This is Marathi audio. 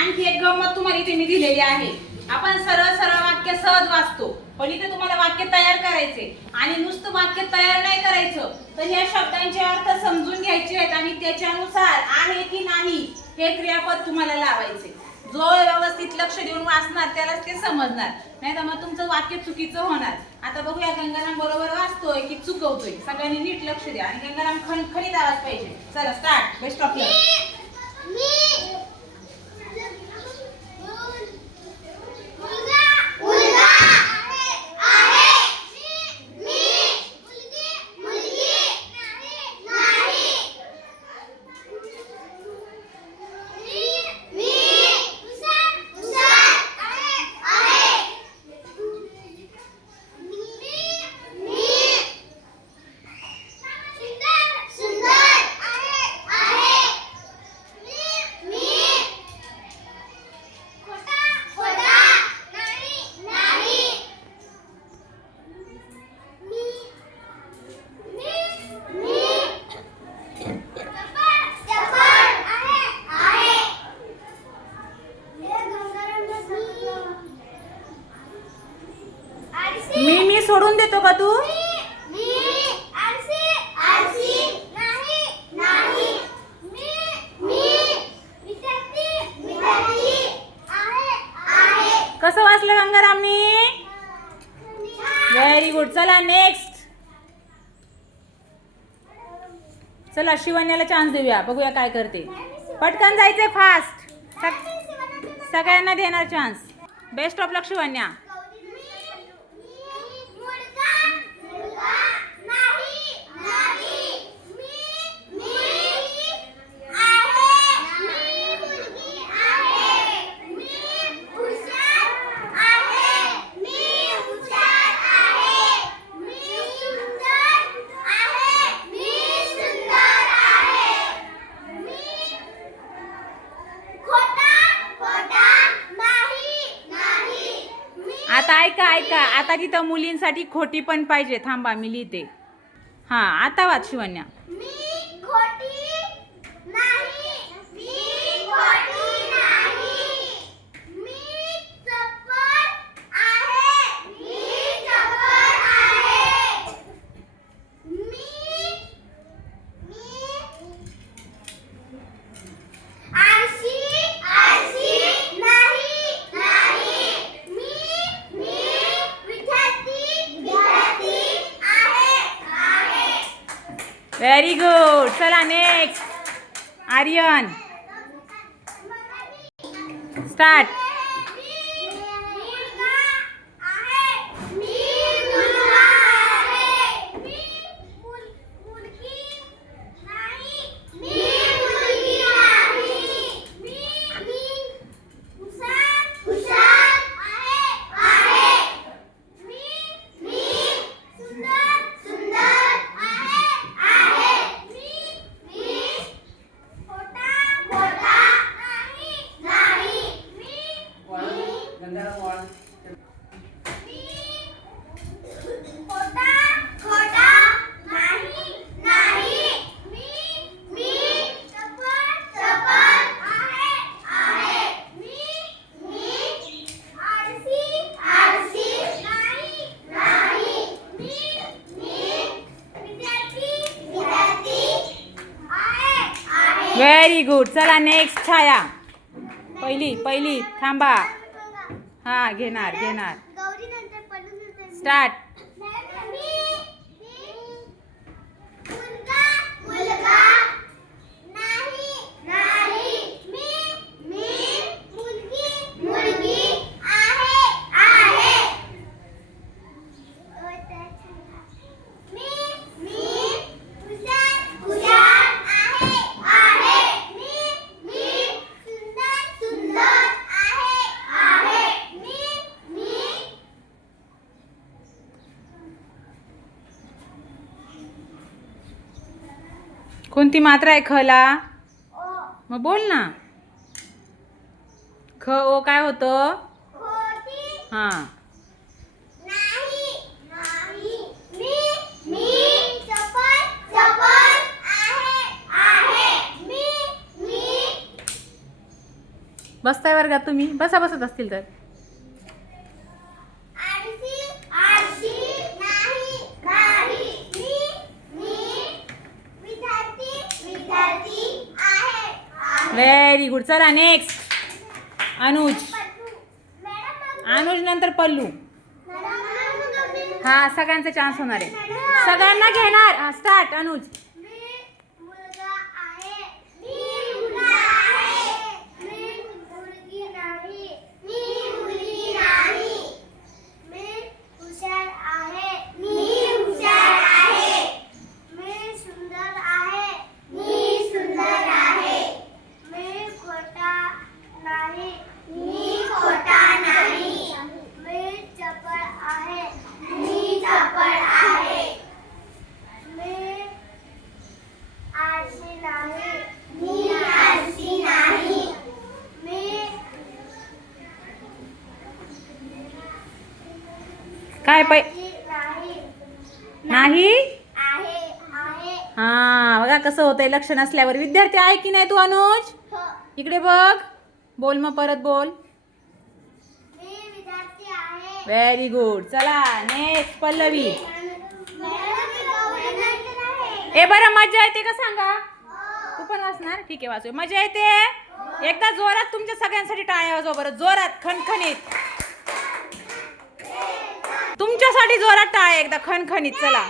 आणखी एक गंमत तुम्हाला इथे मी दिलेली आहे. आपण सरळ सरळ वाक्य सहज वाचतो, पण इथे तुम्हाला वाक्य तयार करायचे आणि नुसतं वाक्य तयार नाही करायचं, तर या शब्दांचे अर्थ समजून घ्यायचे आहेत आणि त्याच्यानुसार आहे की नाही हे क्रियापद तुम्हाला लावायचे. जो व्यवस्थित लक्ष देऊन वाचणार त्यालाच ते समजणार, नाही तर मग तुमचं वाक्य चुकीचं होणार. आता बघूया, गंगाराम बरोबर वाचतोय की चुकवतोय. सगळ्यांनी नीट लक्ष द्या आणि गंगाराम खणखणीत आवाज पाहिजे. चला स्टार्ट. Best of luck. मी सोडून देतो का तू? कसं वाचलं गंगारामनी? Very good. चला नेक्स्ट. चला शिवण्याला चान्स देऊया, बघूया काय करते. पटकन जायचंय, फास्ट. सगळ्यांना देणार चान्स. बेस्ट ऑफ लक शिवण्या. आता ऐका ऐका, आता तिथं मुलींसाठी खोटी पण पाहिजे. थांबा मी लिहिते. हा आता वाच शिवण्या. Very good. चला next. Aryan start. Very good. चला नेक्स्ट. छाया पहिली थांबा. हा घेणार स्टार्ट. कोणती मात्रा आहे खला? मग बोल ना. ख ओ काय होतं? हा बसताय वर्गात तुम्ही? बसा, बसत असतील तर. Very good. चला नेक्स्ट. अनुज. अनुज नंतर पल्लू. हा, सगळ्यांचा चान्स होणार आहे. सगळ्यांना घेणार. हा, स्टार्ट. अनुज. काय नाही. हा, बघा कसं होतंय लक्ष नसल्यावर. विद्यार्थी आहे की नाही तू अनुज? इकडे बघ. बोल, मग परत बोल. Very good. चला नेक्स्ट. पल्लवी. बरं, मजा येते का सांगा? तू पण वाचणार? ठीक आहे, वाचू. मजा येते? एकदा जोरात तुमच्या सगळ्यांसाठी टाळ्या वाजवा बरं. जोरात, खणखणीत. तुमच्यासाठी जोरात टाळ्या एकदा खणखणीत. चला.